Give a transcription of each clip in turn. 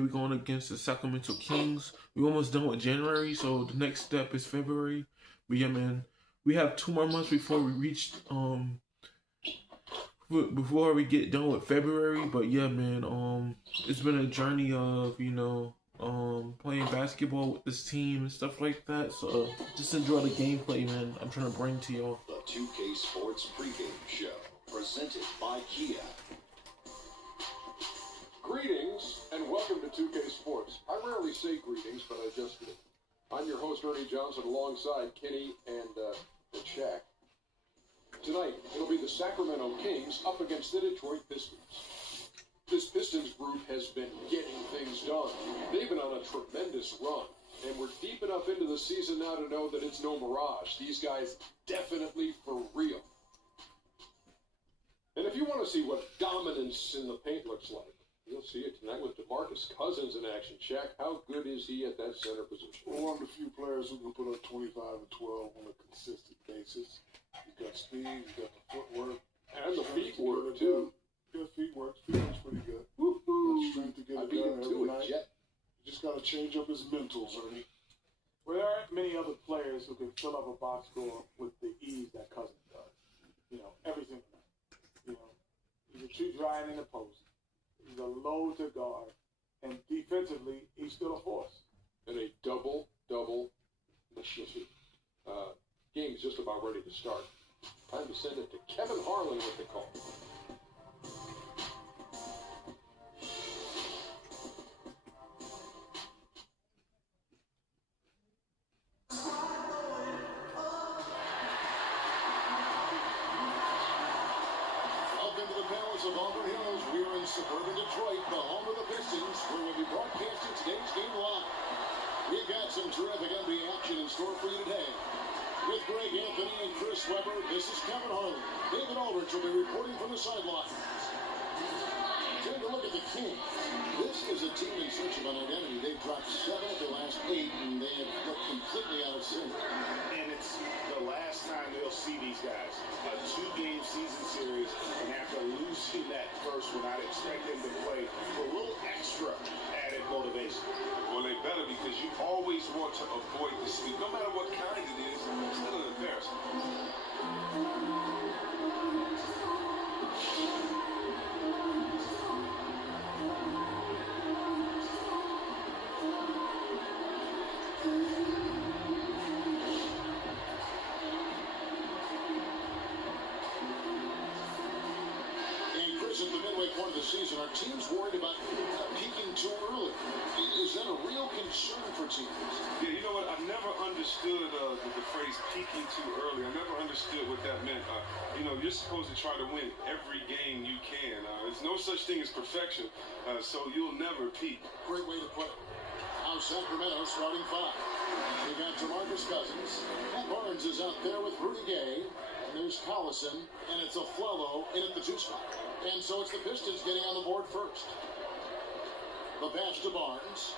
We're going against the Sacramento Kings. We're almost done with January, so the next step is February. But yeah, man, we have 2 more months before we reach before we get done with February. But yeah, man, it's been a journey of playing basketball with this team and stuff like that. So just enjoy the gameplay, man. I'm trying to bring to y'all. The 2K Sports pregame show presented by Kia. Greetings and welcome to 2K Sports. I rarely say greetings, but I just did. I'm your host, Ernie Johnson, alongside Kenny and Shaq. Tonight, it'll be the Sacramento Kings up against the Detroit Pistons. This Pistons group has been getting things done. They've been on a tremendous run, and we're deep enough into the season now to know that it's no mirage. These guys definitely for real. And if you want to see what dominance in the paint looks like, you'll see it tonight with DeMarcus Cousins in action. Shaq, how good is he at that center position? One of the few players who can put up 25 and 12 on a consistent basis. He's got speed, he's got the footwork. And the feet work, too. Good feet work. Feet work's pretty good. Woo-hoo. Got strength to get it done every night. You just got to change up his mentals, Ernie. Well, there aren't many other players who can fill up a box score with the ease that Cousins does. Every single night. He's a true giant in the post. He's a load to guard. And defensively, he's still a force. And a double machine. Game's just about ready to start. Time to send it to Kevin Harlan with the call. Suburban Detroit, the home of the Pistons, where we'll be broadcasting today's game live. We've got some terrific NBA action in store for you today. With Greg Anthony and Chris Webber, this is Kevin Harlan. David Aldridge will be reporting from the sideline. Take a look at the Kings. This is a team in search of an identity. They've dropped 7 of the last 8, and they have looked completely out of sync. And it's the last time we'll see these guys. A 2-game season series, and after losing that first one, I'd expect them to play with a little extra added motivation. Well, they better, because you always want to avoid the sweep. No matter what kind it is, it's still an embarrassment. At the midway point of the season, our team's worried about peaking too early. Is that a real concern for teams? Yeah, you know what? I never understood the phrase peaking too early. I never understood what that meant. You're supposed to try to win every game you can. There's no such thing as perfection, so you'll never peak. Great way to put it. Now Sacramento starting 5. We got DeMarcus Cousins. Matt Barnes is out there with Rudy Gay. And there's Collison. And it's a Flello in at the 2 spot. And so it's the Pistons getting on the board first. The pass to Barnes.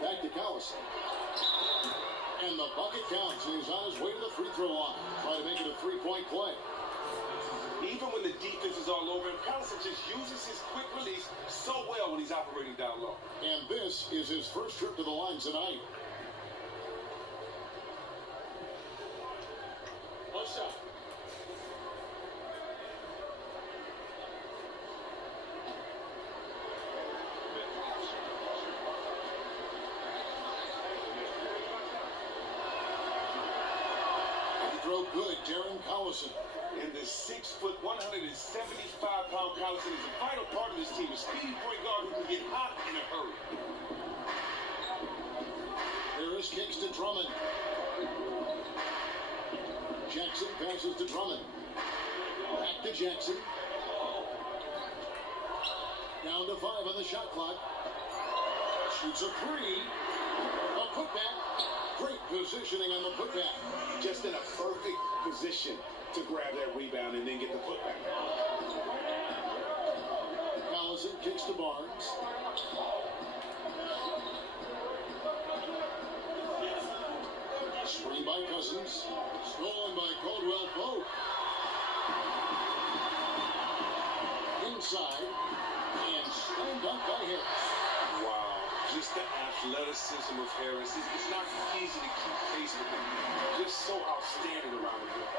Back to Collison. And the bucket counts. He's on his way to the free throw line. Trying to make it a 3-point play. Even when the defense is all over him, Collison just uses his quick release so well when he's operating down low. And this is his first trip to the line tonight. One shot. Throw good, Darren Collison. And the 6', 175-pound Collison is a vital part of this team. A speedy point guard who can get hot in a hurry. There is kicks to Drummond. Jackson passes to Drummond. Back to Jackson. Down to 5 on the shot clock. Shoots a 3. A putback. Great positioning on the putback. Just in a perfect position to grab that rebound and then get the putback. Collison kicks to Barnes. Screen by Cousins. Stolen by Caldwell Pope. outside. And slam dunk by Harris. Wow, just the athleticism of Harris. It's not easy to keep pace with him. Just so outstanding around the rim.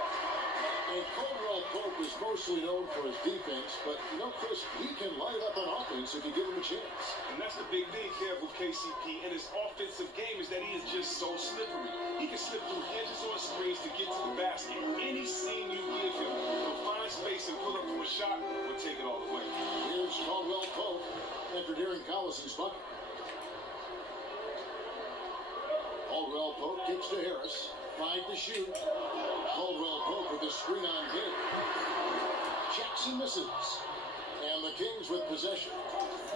And Caldwell Pope is mostly known for his defense, but you know, Chris, he can light up an offense if you give him a chance. And that's the big thing here with KCP and his offensive game is that he is just so slippery. He can slip through hedges on screens to get to the basket. Any scene you give him, he'll find space and pull up for a shot or take it all the way. Here's Caldwell Pope after Darren Collison's bucket. Caldwell Pope kicks to Harris. 5 to shoot. Caldwell Pope with the screen on him. Jackson misses. And the Kings with possession.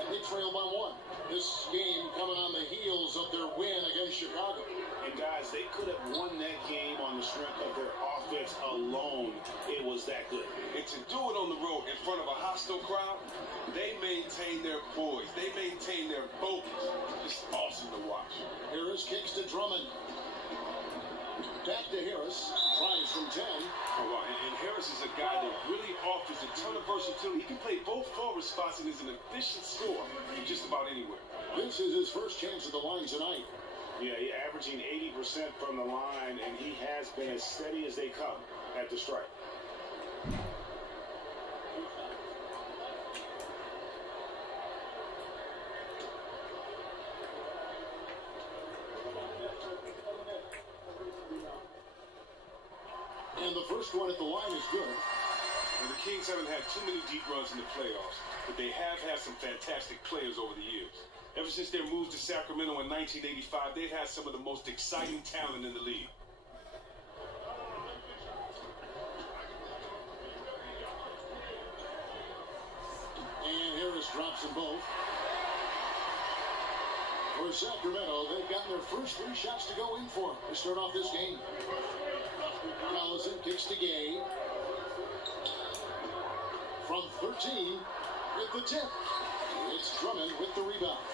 They trail by 1. This game coming on the heels of their win against Chicago. And guys, they could have won that game on the strength of their offense alone. It was that good. And to do it on the road in front of a hostile crowd, they maintain their poise. They maintain their focus. It's awesome to watch. Harris kicks to Drummond. Back to Harris. Tries from 10. Oh, wow. And Harris is a guy that really offers a ton of versatility. He can play both forward spots and is an efficient scorer from just about anywhere. This is his first chance at the line tonight. Yeah, he's averaging 80% from the line, and he has been as steady as they come at the stripe. And the first one at the line is good. And the Kings haven't had too many deep runs in the playoffs, but they have had some fantastic players over the years. Ever since their move to Sacramento in 1985, they've had some of the most exciting talent in the league. And Harris drops them both. For Sacramento, they've gotten their first 3 shots to go in for to start off this game. Collison kicks to Gay. From 13, with the tip. It's Drummond with the rebound.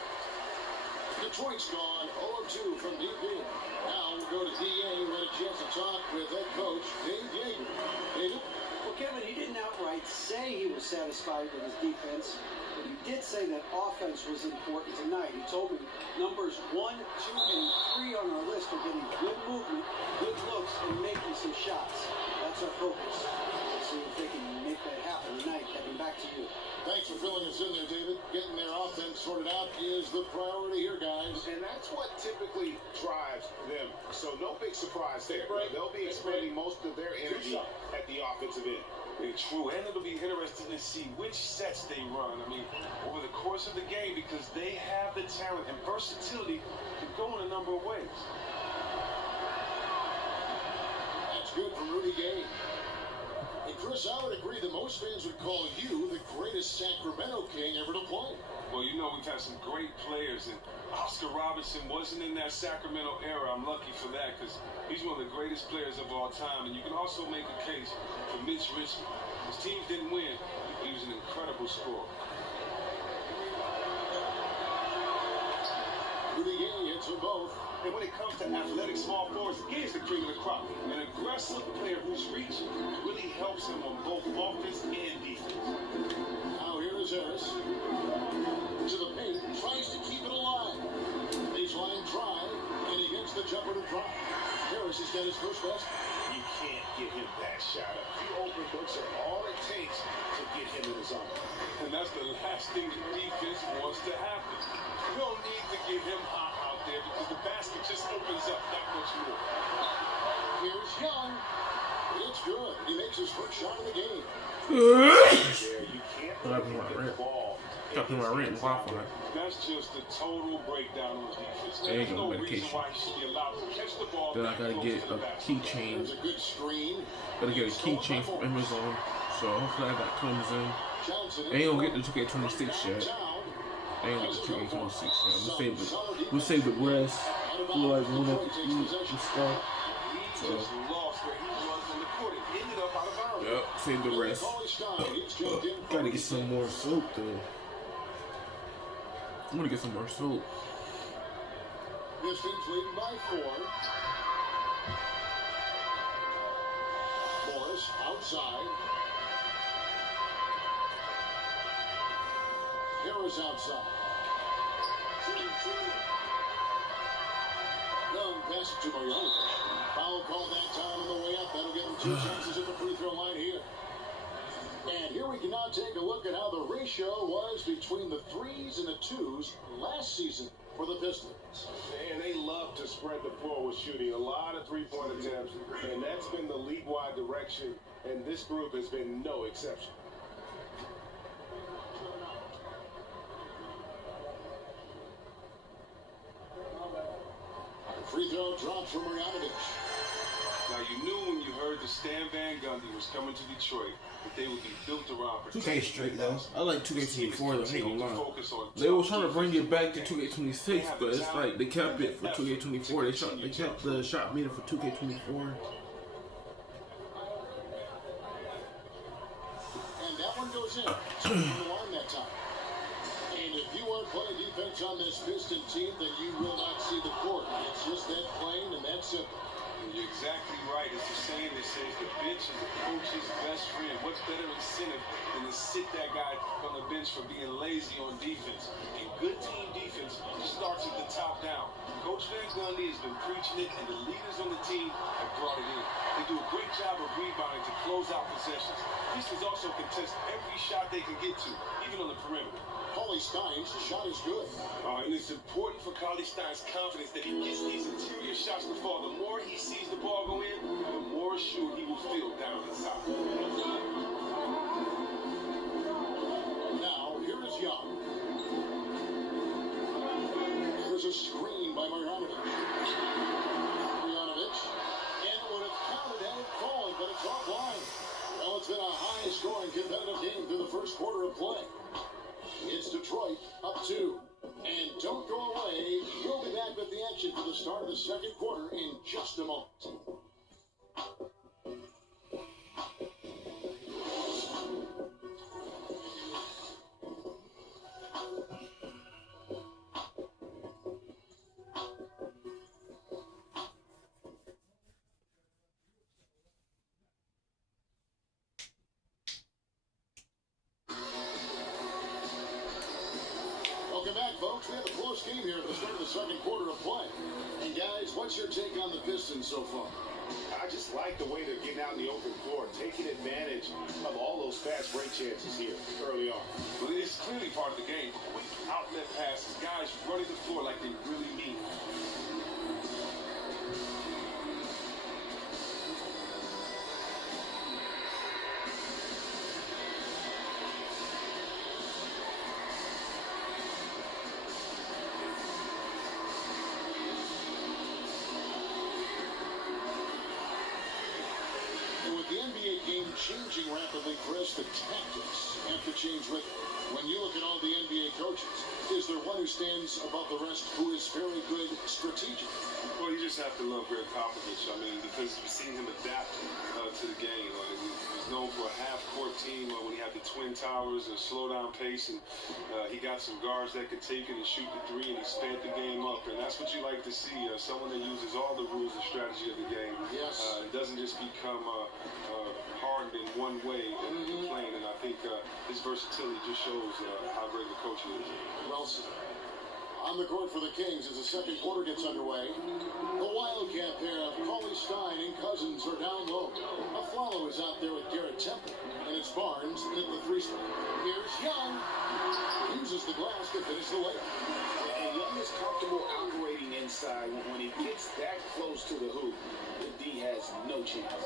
Detroit's gone 0-2 from deep in. Now we'll go to DA. We had a chance to talk with head coach Dave Yeager. David? Well, Kevin, he didn't outright say he was satisfied with his defense, but he did say that offense was important tonight. He told me numbers 1, 2, and 3 on our list are getting good movement, good looks, and making some shots. That's our focus. Let's see if they can make that happen tonight. Kevin, back to you. Thanks for filling us in there, David. Getting their offense sorted out is the priority here, guys. And that's what typically drives them. So no big surprise there. They'll be expending most of their energy at the offensive end. It's true, and it'll be interesting to see which sets they run. I mean, over the course of the game, because they have the talent and versatility to go in a number of ways. That's good from Rudy Gay. And Chris, I would agree that most fans would call you the greatest Sacramento King ever to play. Well, you know, we've had some great players, and Oscar Robertson wasn't in that Sacramento era. I'm lucky for that because he's one of the greatest players of all time. And you can also make a case for Mitch Richmond. His teams didn't win, but he was an incredible scorer. Rudy Gay hits them both. And when it comes to athletic small forwards, Gay's the cream of the crop. An aggressive player whose reach really helps him on both offense and defense. Now here is Harris. To the paint, tries to keep it alive. Baseline try, and he gets the jumper to drop. Harris has got his first basket. You can't give him that shot. A few open looks are all it takes to get him in the zone. And that's the last thing the defense wants to happen. You don't need to get him hot out there because the basket just opens up that much more. Here's Young. It's good. He makes his first shot of the game. You can't What happened to my get the rent? ball. Talking about rent and Wi-Fi. That's just a total breakdown on defense. There you There's go, no reason medication. why he should be allowed to catch the ball. Then I gotta get a keychain. There's a good screen. Gotta get a keychain from Amazon. So hopefully that comes in. Johnson. I ain't gonna get the 2K26 yet. I ain't got the 2K26 yet. We'll save the rest for like one of the eat and stuff. He just lost where he was on the court. It ended up out of bounds. Yep, save the rest. Gotta get some more soap though. I'm gonna get some more soap. Pistons leading by 4. Morris outside. Harris outside. Young pass it to Marjanovic. Foul call that time on the way up. That'll give him 2 chances at the free throw line here. And here we can now take a look at how the ratio was between the 3s and the 2s last season for the Pistons. And they love to spread the floor with shooting. A lot of three-point attempts, and that's been the league-wide direction, and this group has been no exception. Free throw drops from Marjanovic. Now, you knew when you heard the Stan Van Gundy was coming to Detroit that they would be built around 2K straight though. I like 2K24 though, I ain't gonna lie. They were trying to bring it back to 2K26, but it's like they kept it for 2K24. They kept the shot meter for 2K24. And that one goes in. So the line that time. And if you want to play defense on this Piston team, then you will not see the court. It's just that plain and that simple. You're exactly right. It's the saying that says the bench is the coach's best friend. What's better incentive than to sit that guy on the bench for being lazy on defense? And good team defense starts at the top down. Coach Van Gundy has been preaching it, and the leaders on the team have brought it in. They do a great job of rebounding to close out possessions. Pistons also contest every shot they can get to, even on the perimeter. Cauley Stein's shot is good. And it's important for Cauley Stein's confidence that he gets these interior shots to fall. The more he sees the ball go in, the more assured he will feel down inside. Now, here is Young. There's a screen by Marjanovic. Marjanovic. And it would have counted had it fallen, but it's offline. Well, it's been a high-scoring competitive game through the first quarter of play. It's Detroit up 2. And don't go away. We'll be back with the action for the start of the second quarter in just a moment. Welcome back, folks. We have a close game here at the start of the second quarter of play. And guys, what's your take on the Pistons so far? I just like the way they're getting out in the open floor, taking advantage of all those fast break chances here early on. Well, it's clearly part of the game. Quick outlet passes, guys running the floor like they really mean it. Changing rapidly, Chris, the tactics have to change with it. When you look at all the NBA coaches, is there one who stands above the rest who is very good strategic? Well, you just have to love Greg Popovich. I mean, because you've seen him adapt to the game. He was known for a half-court team when he had the Twin Towers and slow-down pace, and he got some guards that could take it and shoot the three, and he sped the game up. And that's what you like to see, someone that uses all the rules and strategy of the game. Yes. It doesn't just become hardened in one way and plain, and I think his versatility just shows how great a coach he is. Well said. On the court for the Kings as the second quarter gets underway. The Wildcat pair of Cauley Stein and Cousins are down low. Aflalo is out there with Garrett Temple, and it's Barnes at the three spot. Here's Young. Uses the glass to finish the layup. And Young is comfortable operating inside. When he gets that close to the hoop, the D has no chance.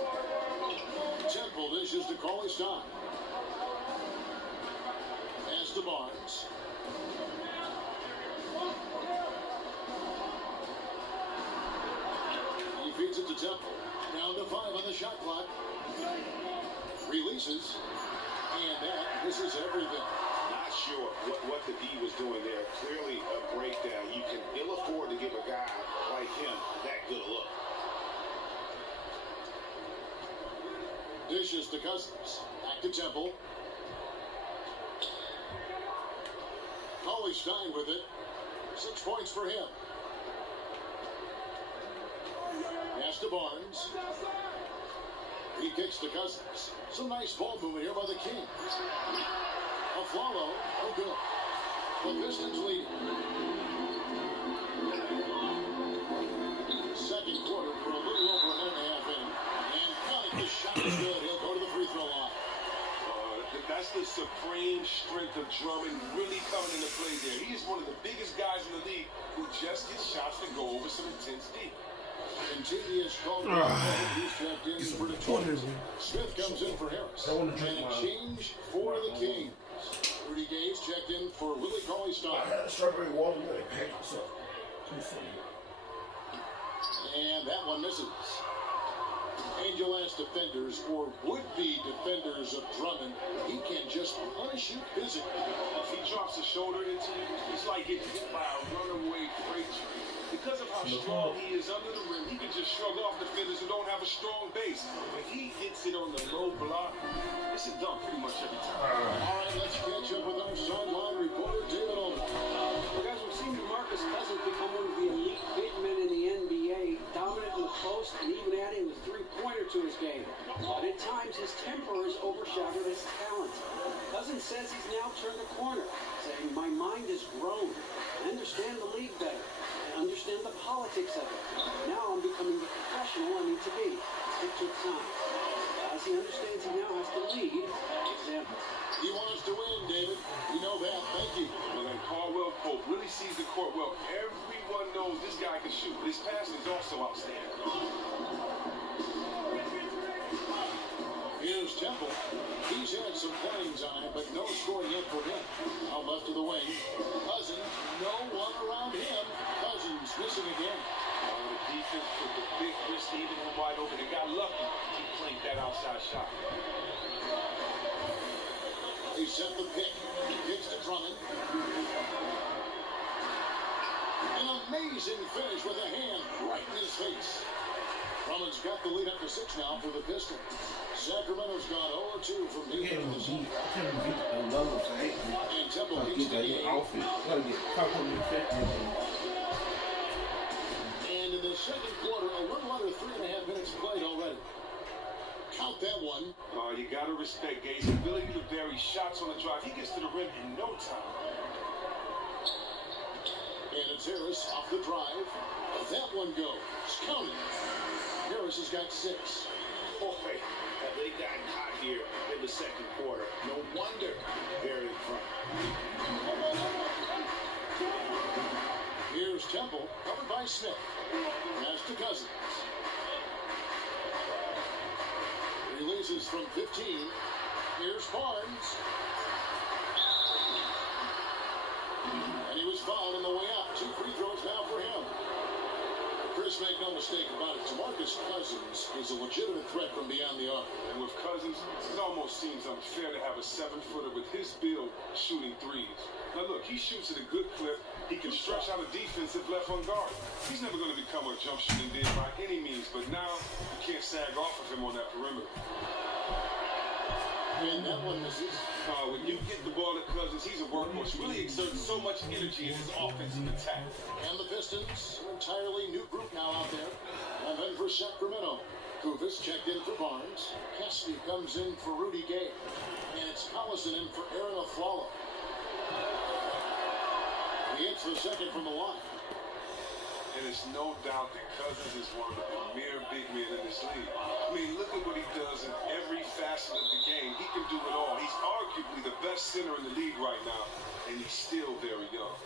Temple dishes to Cauley Stein. Pass to Barnes. He feeds it to Temple. Down to 5 on the shot clock. Releases. And that misses everything. Not sure what the D was doing there. Clearly a breakdown. You can ill afford to give a guy like him that good a look. Dishes to Cousins. Back to Temple. Cauley Stein with it. 6 points for him. Pass to Barnes. He kicks to Cousins. Some nice ball movement here by the Kings. Aflalo, no good. The Pistons lead. Second quarter for a little over a minute and a half in. And Connick, the shot is good. He'll go to the free throw line. That's the supreme strength of Drummond really coming into play there. He is one of the biggest guys in the league who just gets shots that go over some intense D. Contagious called he's checked in for Detroit. Smith comes in for Harris. And a change for the Kings. Rudy Gay's checked in for Willie Cauley-Stein. I had a strawberry watermelon pancake, so. And that one misses. Angel asked defenders, or would-be defenders of Drummond, he can just punish you physically. If he drops a shoulder into you, it's like getting hit by a runaway freight train. Because of how strong he is under the rim, he can just shrug off defenders who don't have a strong base. If he hits it on the low block, it's a dunk pretty much every time. All right, let's catch up with our sideline reporter, David Olden. Well, guys, we've seen DeMarcus Cousins become one of the elite big men in the NBA, dominant in the post and even adding the three-pointer to his game. But at times, his temper has overshadowed his talent. Cousins says he's now turned a corner, saying, "My mind has grown. I understand the league better. I understand the politics of it. Now I'm becoming the professional I need to be. It took time." As he understands he now has to lead by example. He wants to win, David. We know that. Thank you. Well, then Caldwell Pope really sees the court well. Everyone knows this guy can shoot. His passing is also outstanding. Here's Temple. He's had some plays on him, but no scoring yet for him. Out left of the wing. Cousins, no one around him. Cousins missing again. The defense with the big wrist, even him wide open. They got lucky. He clanked that outside shot. They set the pick. Kicks to Drummond. An amazing finish with a hand right in his face. Drummond's got the lead up to 6 now for the Pistons. Sacramento's gone 0-2 from deep into the zone. And Temple keeps the lead. And in the second quarter, a little under 3.5 minutes played already. Count that one. You got to respect Gay's ability to vary shots on the drive. He gets to the rim in no time. And it's Harris off the drive. That one goes. Counting. Harris has got 6. Boy, have they gotten hot here in the second quarter. No wonder they're in front. Here's Temple, covered by Smith. Pass to Cousins. Releases from 15. Here's Barnes. And he was fouled on the way out. 2 free throws now for him. Chris, make no mistake about it, DeMarcus Cousins is a legitimate threat from beyond the arc. And with Cousins, it almost seems unfair to have a 7-footer with his build shooting threes. Now look, he shoots at a good clip. He can stretch out a defense if left unguarded. He's never going to become a jump shooting big by any means, but now you can't sag off of him on that perimeter. And that one misses. When you get the ball to Cousins, he's a workhorse. Really exerts so much energy in his offensive attack. And the Pistons, an entirely new group now out there. And then for Sacramento, Kufis checked in for Barnes. Caspi comes in for Rudy Gay. And it's Collison in for Aaron Aflalo. He hits the second from the line. And it's no doubt that Cousins is one of the premier big men in this league. I mean, look at what he does in every facet of the game. He can do it all. He's arguably the best center in the league right now, and he's still very young.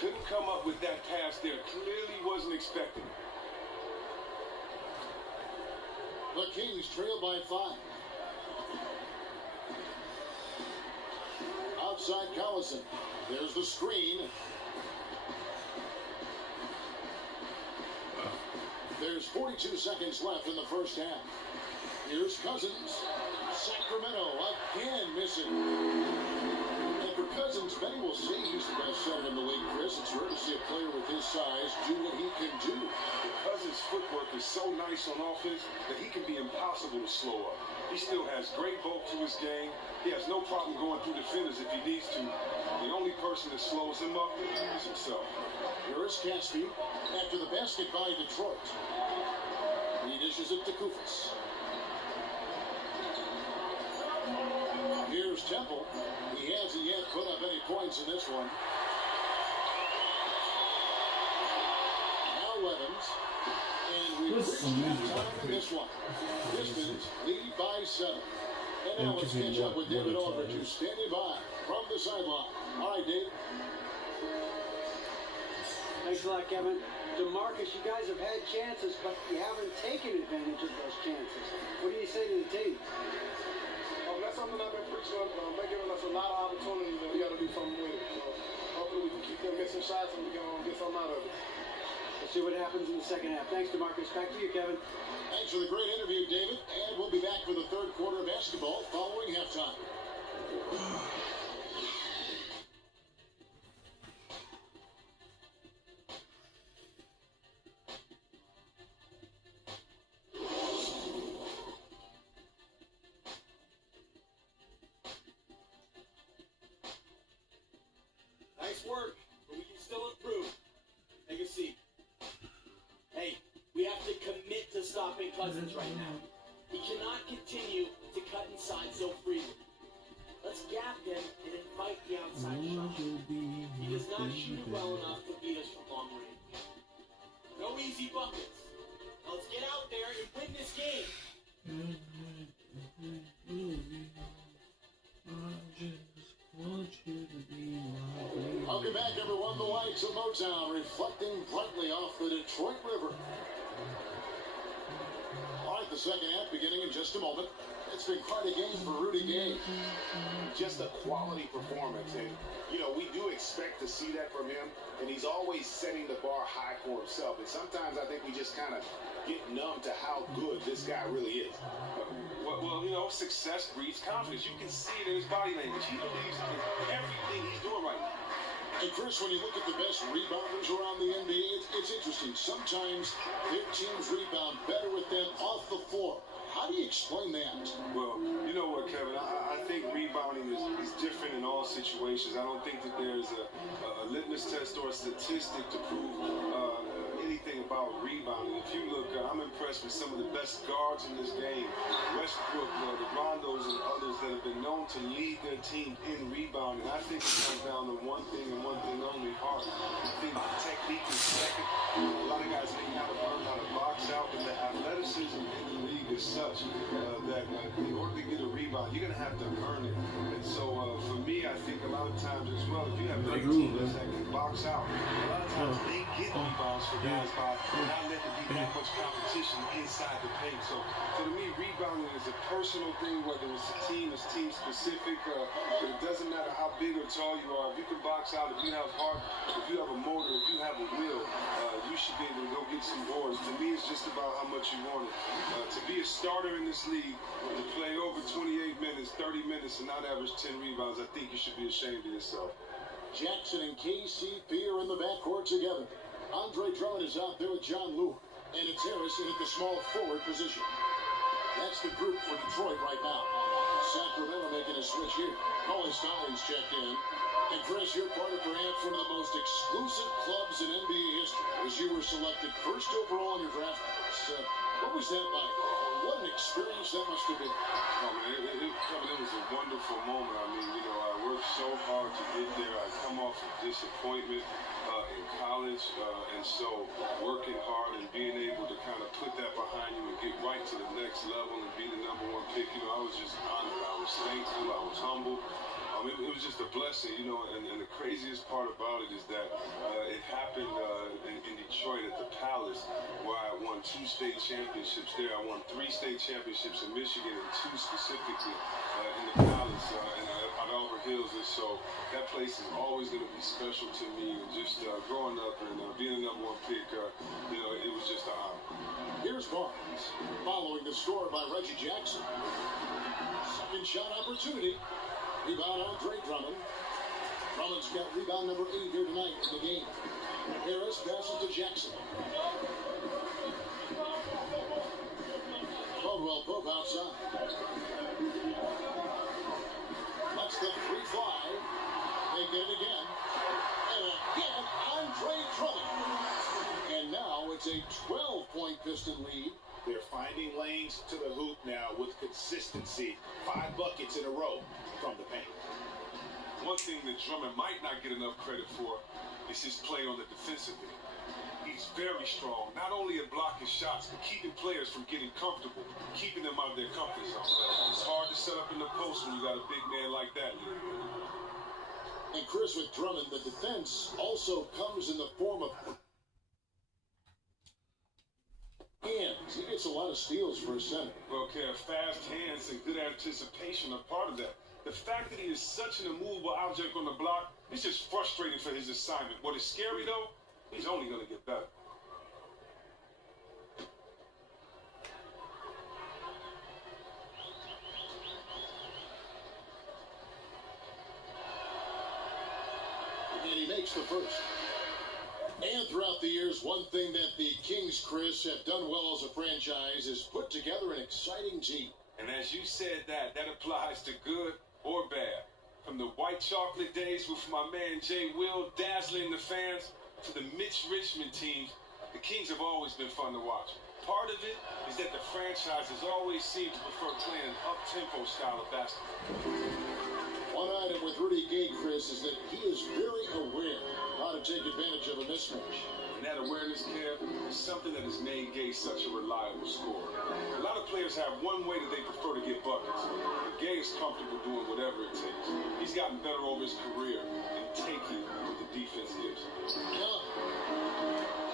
Couldn't come up with that pass there. Clearly wasn't expecting it. The Kings trail by 5. Outside Collison. There's the screen. There's 42 seconds left in the first half. Here's Cousins. Sacramento again missing. And for Cousins, many will say he's the best center in the league, Chris. It's rare to see a player with his size do what he can do. Cousins' footwork is so nice on offense that he can be impossible to slow up. He still has great bulk to his game. He has no problem going through defenders if he needs to. The only person that slows him up is himself. Here is Caspi after the basket by Detroit. He dishes it to Kufis. Here's Temple. He hasn't yet put up any points in this one. Evans. And we reached halftime in this one. Pistons lead by 7. And now let's catch up with David Aldridge, who's standing by from the sideline. All right, Dave. Thanks a lot, Kevin. DeMarcus, you guys have had chances, but you haven't taken advantage of those chances. What do you say to the team? That's something I've been preaching on. They're giving us a lot of opportunities, and we got to do something with it. So hopefully we can keep them missing shots, and we can get something out of it. We'll see what happens in the second half. Thanks, DeMarcus. Back to you, Kevin. Thanks for the great interview, David. And we'll be back for the third quarter of basketball following halftime. Nice work, but we can still improve. Take a seat. Hey, we have to commit to stopping Cousins right now. He cannot continue to cut inside so freely. Let's gap him and invite the outside shot. He does not shoot it well enough to beat us from long range. No easy buckets. Now let's get out there and win this game. Welcome back, everyone. The lights of Motown reflecting brightly off the Detroit River. All right, the second half beginning in just a moment. It's been quite a game for Rudy Gay. Just a quality performance. And, you know, we do expect to see that from him. And he's always setting the bar high for himself. And sometimes I think we just kind of get numb to how good this guy really is. Well, you know, success breeds confidence. You can see it in his body language. He believes in everything he's doing right now. And Chris, when you look at the best rebounders around the NBA, it's interesting. Sometimes their teams rebound better with them off the floor. How do you explain that? Well, you know what, Kevin? I think rebounding is different in all situations. I don't think that there's a litmus test or a statistic to prove anything about rebounding. If you look, I'm impressed with some of the best guards in this game. Westbrook, the Rondos, and others that have been known to lead their team in rebounding. I think it comes down to one thing and one thing only: heart. I think technique is second. A lot of guys need how to learn how to box out, but the athleticism in the league is such that in order to get a rebound, you're going to have to earn it. And so for me, I think a lot of times as well, if you have great teams that can box out, a lot of times they get rebounds for guys by not letting there be that much competition inside the paint. So to me, rebounding is a personal thing, whether it's a team, it's team specific, but it doesn't matter how big or tall you are. If you can box out, if you have heart, if you have a motor, if you have a will, you should be able to go get some boards. To me, it's just about how much you want it. To be a starter in this league, to play over 28 minutes, 30 minutes, and not average 10 rebounds, I think you should be ashamed of yourself. Jackson and KCP are in the backcourt together. Andre Drummond is out there with John Lewis, and it's Harrison at the small forward position. That's the group for Detroit right now. Sacramento making a switch here. Colin Stallings checked in. And Chris, you're part of perhaps one of the most exclusive clubs in NBA history, as you were selected first overall in your draft. So, what was that like? What an experience that must have been. Oh, man, it was a wonderful moment. I mean, you know, I worked so hard to get there. I come off of disappointment in college, and so working hard and being able to kind of put that behind you and get right to the next level and be the #1 pick, you know, I was just honored. I was thankful. I was humble. It was just a blessing, you know, and the craziest part about it is that it happened in Detroit at the Palace, where I won 2 state championships there. I won 3 state championships in Michigan and 2 specifically in the Palace and at Albert Hills. And so that place is always going to be special to me. And just growing up and being a #1 pick, you know, it was just an honor. Here's Barnes, following the score by Reggie Jackson. Second shot opportunity. Rebound Andre Drummond. Drummond's got rebound number 8 here tonight in the game. Harris passes to Jackson. Caldwell Pope outside. Lets the free fly. They get it again. And again, Andre Drummond. And now it's a 12-point Piston lead. They're finding lanes to the hoop now with consistency. 5 buckets in a row from the paint. One thing that Drummond might not get enough credit for is his play on the defensive end. He's very strong, not only at blocking shots, but keeping players from getting comfortable, keeping them out of their comfort zone. It's hard to set up in the post when you got a big man like that. And Chris, with Drummond, the defense also comes in the form of hands. He gets a lot of steals for a center. Okay, fast hands and good anticipation are part of that. The fact that he is such an immovable object on the block is just frustrating for his assignment. What is scary, though, he's only going to get better. And he makes the first. And throughout the years, one thing that the Kings, Chris, have done well as a franchise is put together an exciting team. And as you said, that applies to good or bad. From the white chocolate days with my man Jay Will dazzling the fans to the Mitch Richmond teams, the Kings have always been fun to watch. Part of it is that the franchise has always seemed to prefer playing an up-tempo style of basketball. One item with Rudy Gay, Chris, is that he is very aware how to take advantage of a mismatch. And that awareness, Kev, is something that has made Gay such a reliable scorer. A lot of players have one way that they prefer to get buckets. But Gay is comfortable doing whatever it takes. He's gotten better over his career and taking what the defense gives him. Yeah.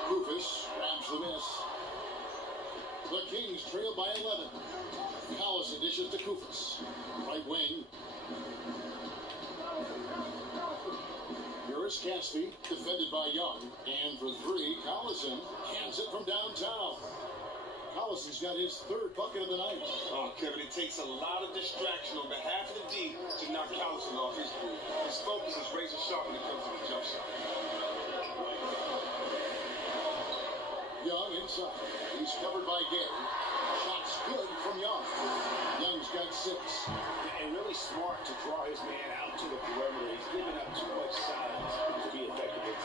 Rufus grabs the miss. The Kings trail by 11. Collison dishes to Kufis. Right wing. Here is Caspi, defended by Young. And for three, Collison cans it from downtown. Collison's got his third bucket of the night. Oh, Kevin, it takes a lot of distraction on behalf of the D to knock Collison off his groove. His focus is razor sharp when it comes to the jump shot. Young inside. He's covered by Gay. Shots good from Young. Young's got 6. And really smart to draw his man out to the perimeter. He's giving up too much size to be effective.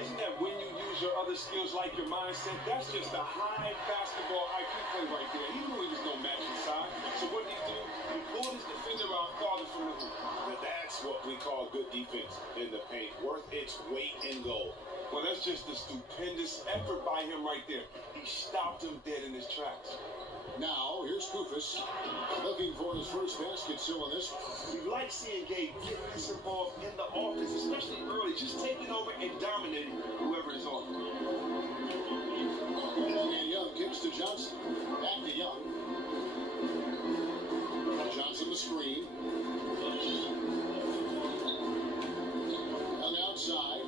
Isn't that when you use your other skills like your mindset? That's just a high basketball IQ play right there. He knew he was going to match inside. So what did he do? He pulled his defender out farther from the hoop. But that's what we call good defense in the paint. Worth its weight in gold. Well, that's just a stupendous effort by him right there. He stopped him dead in his tracks. Now, here's Kufis, looking for his first basket still in this one. We like seeing Gabe get this involved in the offense, especially early, just taking over and dominating whoever is on. And Young kicks to Johnson. Back to Young. Johnson the screen. Young outside.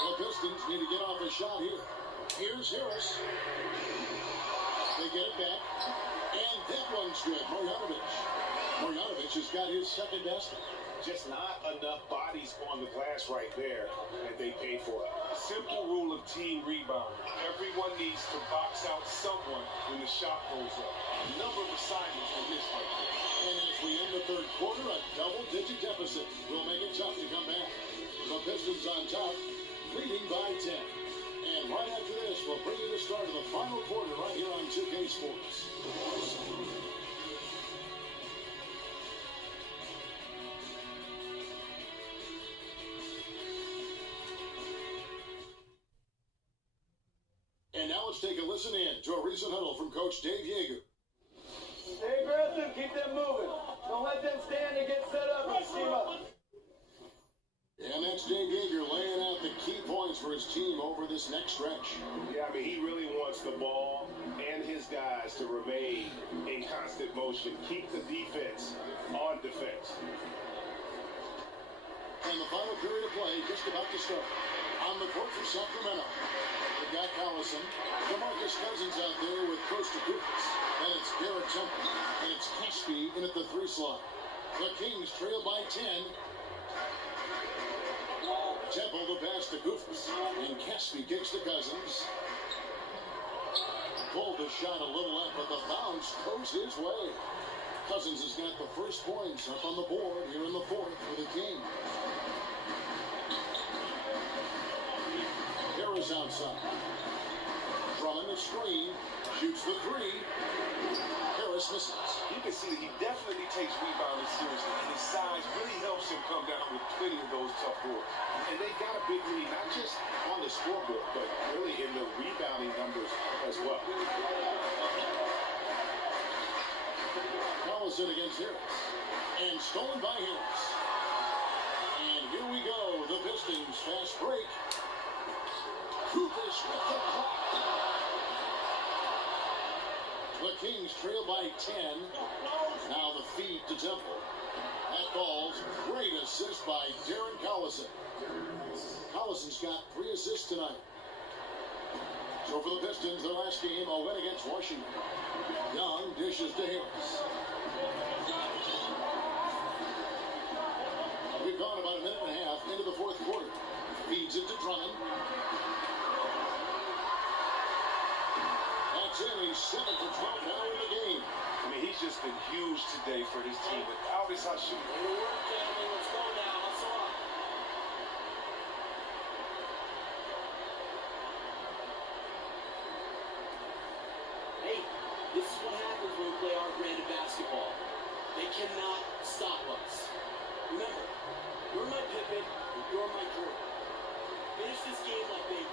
The Pistons need to get off a shot here. Here's Harris. They get it back. And that one's good. Marjanovic has got his second basket. Just not enough bodies on the glass right there, and they paid for it. Simple rule of team rebounding. Everyone needs to box out someone when the shot goes up. A number of assignments are missed right there. And as we end the third quarter, a double-digit deficit will make it tough to come back. The Pistons on top, leading by 10. And right after this, we'll bring you the start of the final quarter right here on 2K Sports. And now let's take a listen in to a recent huddle from Coach Dave Yeager. Stay aggressive, keep them moving. Don't let them stand and get set up and scheme up. And that's Dave Yeager laying out the key points for his team over this next stretch. Yeah, I mean, he really wants the ball and his guys to remain in constant motion. Keep the defense on defense. And the final period of play just about to start. On the court for Sacramento, they've got Collison. DeMarcus Cousins out there with close to Kufis. And it's Garrett Temple. And it's Caspi in at the 3 slot. The Kings trail by 10. Temple the pass to Kufis. And Caspi kicks to Cousins. Pulled the shot a little up, but the bounce goes his way. Cousins has got the first points up on the board here in the fourth for the Kings. Harris outside. Drummond the screen. Shoots the 3. Harris misses. you can see that he definitely takes rebounding seriously, and his size really helps him come down with plenty of those tough boards. And they got a big lead, not just on the scoreboard, but really in the rebounding numbers as well. Collison against Harris. And stolen by Harris. And here we go. The Pistons fast break. Kukoc with the clock. The Kings trail by 10. Now the feed to Temple. That falls. Great assist by Darren Collison. Collison's got 3 assists tonight. So for the Pistons, their last game, a win against Washington. Young dishes to Harris. We've gone about a minute and a half into the fourth quarter. Feeds it to Drummond. That's in. He's 7 for 12 now in the game. I mean, he's just been huge today for his team. Without his hot shooting. Good work, gentlemen. Let's go now. Hustle up. Hey, this is what happens when we play our brand of basketball. They cannot stop us. Remember, you're my Pippen, and you're my Jordan. Finish this game like they do.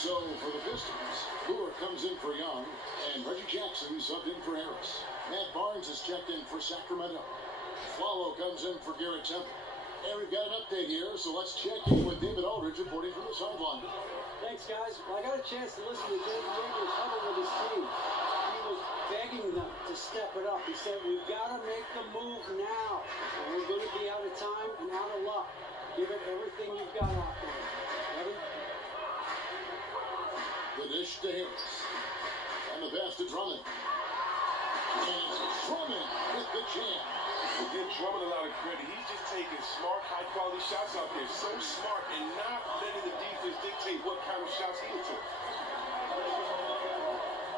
So for the Pistons, Brewer comes in for Young, and Reggie Jackson subbed in for Harris. Matt Barnes is checked in for Sacramento. Swallow comes in for Garrett Temple. And we've got an update here, so let's check in with David Aldridge reporting from the sideline. Thanks, guys. Well, I got a chance to listen to David Aldridge huddle with his team. He was begging them to step it up. He said, we've got to make the move now. Or we're going to be out of time and out of luck. Give it everything you've got out there. Ready? The dish to Harris. And the pass to Drummond. And Drummond with the jam. To give Drummond a lot of credit, he's just taking smart, high-quality shots out there. So smart and not letting the defense dictate what kind of shots he will take.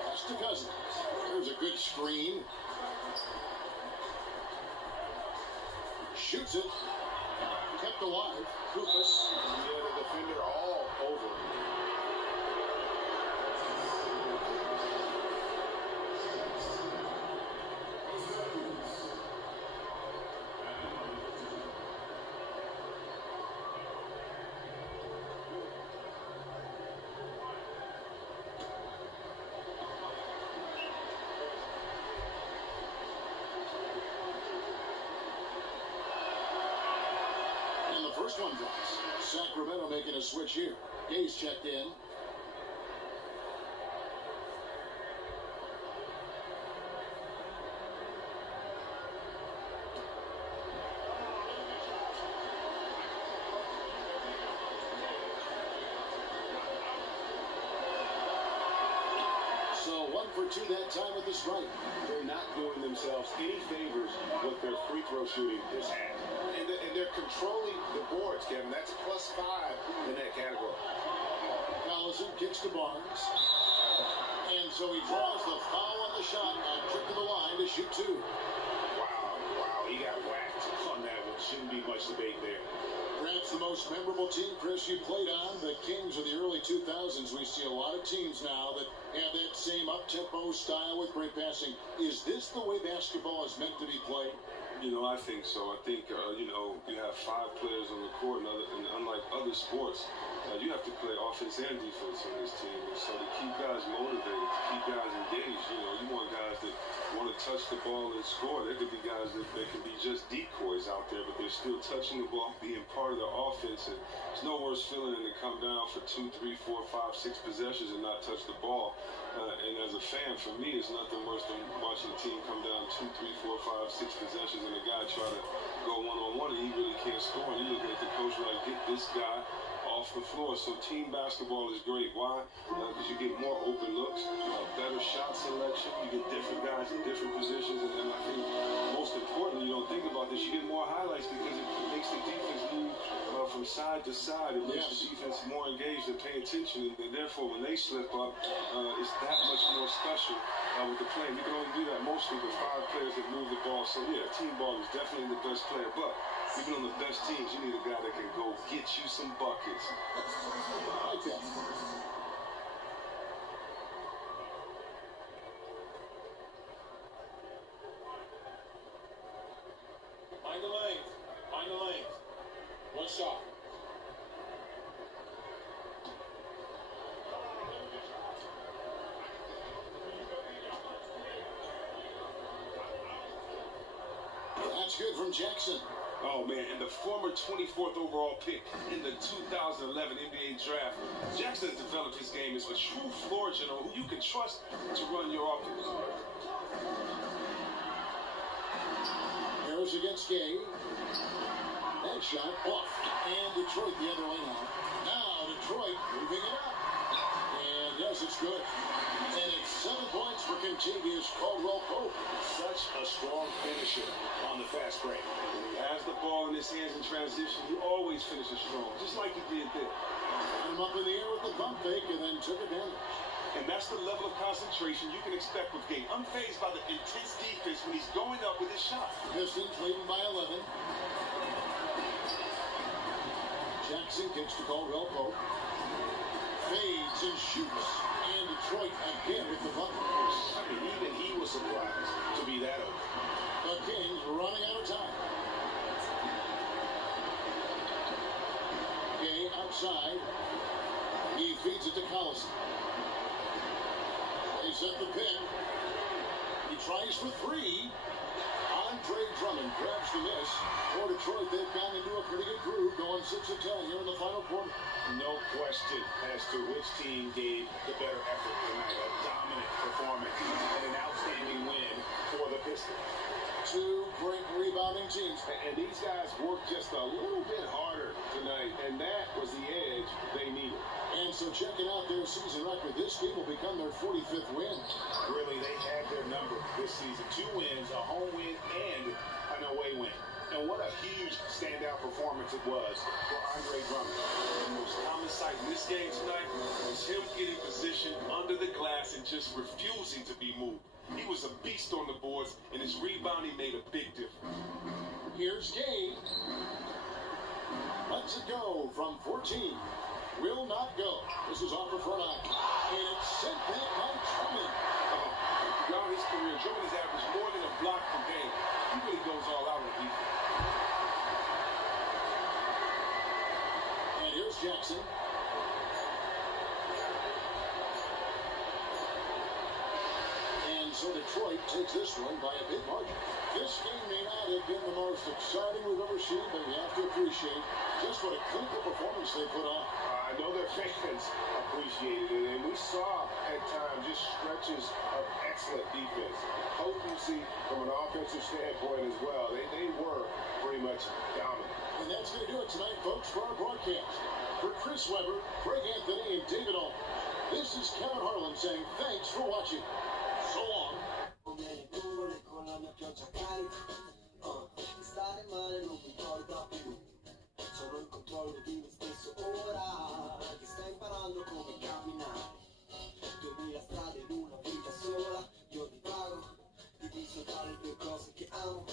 Pass to Cousins. There's a good screen. Shoots it. Kept alive. Kukoc. Yeah, the defender all over. First one drops. Sacramento making a switch here. Gay's checked in. So 1 for 2 that time at the strike. They're not doing themselves any favors with their free throw shooting this half. And they're controlling the boards, Kevin. That's +5 in that category. Collison kicks to Barnes. And so he draws the foul on the shot and trip to the line to shoot 2. Wow. He got whacked on that one. Shouldn't be much debate there. Perhaps the most memorable team, Chris, you played on, the Kings of the early 2000s. We see a lot of teams now that have that same up-tempo style with great passing. Is this the way basketball is meant to be played? You know, I think so. I think, you have 5 players on the court, and unlike other sports, you have to play offense and defense on this team. And so to keep guys motivated, to keep guys engaged, you want guys that want to touch the ball and score. There could be guys that can be just decoys out there, but they're still touching the ball, being part of the offense. And it's no worse feeling than to come down for 2, 3, 4, 5, 6 possessions and not touch the ball. And as a fan, for me, it's nothing worse than watching a team come down 2, 3, 4, 5, 6 possessions and and the guy try to go one-on-one and he really can't score. And you're looking at the coach like, get this guy off the floor. So team basketball is great. Why? Because you get more open looks, better shot selection. You get different guys in different positions. And I think most importantly, you don't think about this, you get more highlights because it makes the defense move from side to side. It makes the defense more engaged and pay attention. And therefore, when they slip up, it's that much more special with the play. You can only do that mostly with 5 players that move the ball. So, yeah, team ball is definitely the best player. But even on the best teams, you need a guy that can go get you some buckets. Like that. Mind the lanes. Mind the lanes. One shot. That's good from Jackson. Oh, man, and the former 24th overall pick in the 2011 NBA draft, Jackson has developed his game as a true floor general who you can trust to run your offense. Harris against Gay. That shot off. And Detroit the other way now. Now Detroit moving it up. And yes, it's good. And it's 7 points for Contavious Caldwell-Pope. Such a strong finisher on the fast break. When he has the ball in his hands in transition, he always finishes strong, just like he did there. Got him up in the air with the bump fake and then took advantage. And that's the level of concentration you can expect with Gay. Unfazed by the intense defense when he's going up with his shot. Pistons leading by 11. Jackson kicks to Caldwell-Pope. Fades and shoots. And Detroit again with the bucket. I mean, even he was surprised to be that open. The Kings running out of time. Gay outside. He feeds it to Collison. They set the pin. He tries for 3. Andre Drummond grabs the miss. For Detroit, they've gotten into a pretty good groove, going 6 of 10 here in the final quarter. No question as to which team gave the better effort tonight. A dominant performance and an outstanding win for the Pistons. 2 great rebounding teams. And these guys worked just a little bit harder tonight, and that was the edge they needed. And so checking out their season record, this game will become their 45th win. Really, they had their number this season. 2 wins, a home win, and an away win. And what a huge standout performance it was for Andre Drummond. The most common sight in this game tonight was him getting positioned under the glass and just refusing to be moved. He was a beast on the boards, and his rebounding made a big difference. Here's Gay. Lets it go from 14. Will not go. This is off the front eye. And it's sent back by Drummond. Throughout his career, Drummond has averaged more than a block per game. He really goes all out on defense. And here's Jackson. And so Detroit takes this one by a big margin. This game may not have been the most exciting we've ever seen, but we have to appreciate just what a clinical performance they put on. I know their fans appreciated it, and we saw at times just stretches of excellent defense. Potency from an offensive standpoint as well. They were pretty much dominant. And that's going to do it tonight, folks, for our broadcast. For Chris Webber, Greg Anthony, and David Allen, this is Kevin Harlan saying thanks for watching. So long. Stare male non mi importa più, sono in controllo di me stesso ora che sto imparando come camminare. 2000 strade in una vita sola, io divago, diviso tra le 2 cose che amo,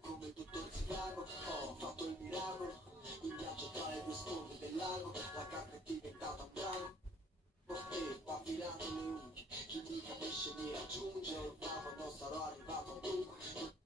come il dottor Zivago. Ho fatto il miracolo, il ghiaccio tra le 2 sponde del lago, la carta è diventata un drago. E va filato le unghie, chi mi capisce mi raggiunge, lo fa quando sarò arrivato ovunque.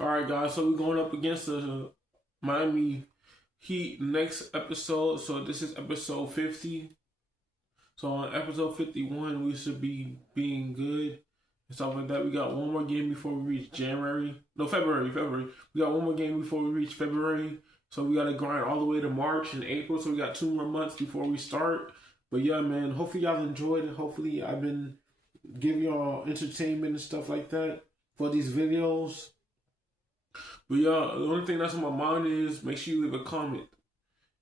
All right, guys. So we're going up against the Miami Heat next episode. So this is episode 50. So on episode 51, we should be being good and stuff like that. We got one more game before we reach February. We got one more game before we reach February. So we got to grind all the way to March and April. So we got 2 more months before we start. But yeah, man, hopefully y'all enjoyed it. Hopefully I've been giving y'all entertainment and stuff like that for these videos. But yeah, the only thing that's on my mind is make sure you leave a comment.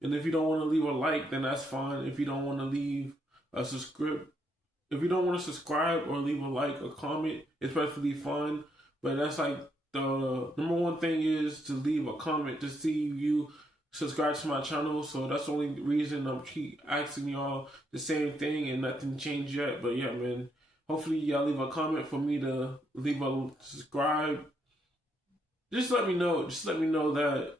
And if you don't want to leave a like, then that's fine. If you don't want to leave a subscribe, if you don't want to subscribe or leave a like or comment, it's perfectly fine. But that's like the number one thing is to leave a comment to see if you subscribe to my channel. So that's the only reason I'm keep asking y'all the same thing and nothing changed yet. But yeah, man, hopefully y'all leave a comment for me to leave a subscribe. Just let me know. Just let me know that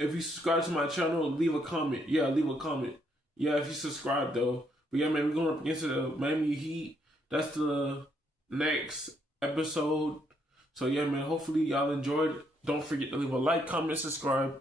if you subscribe to my channel, leave a comment. Yeah, leave a comment. Yeah, if you subscribe though. But yeah, man, we're going up against the Miami Heat. That's the next episode. So yeah, man, hopefully y'all enjoyed. Don't forget to leave a like, comment, subscribe.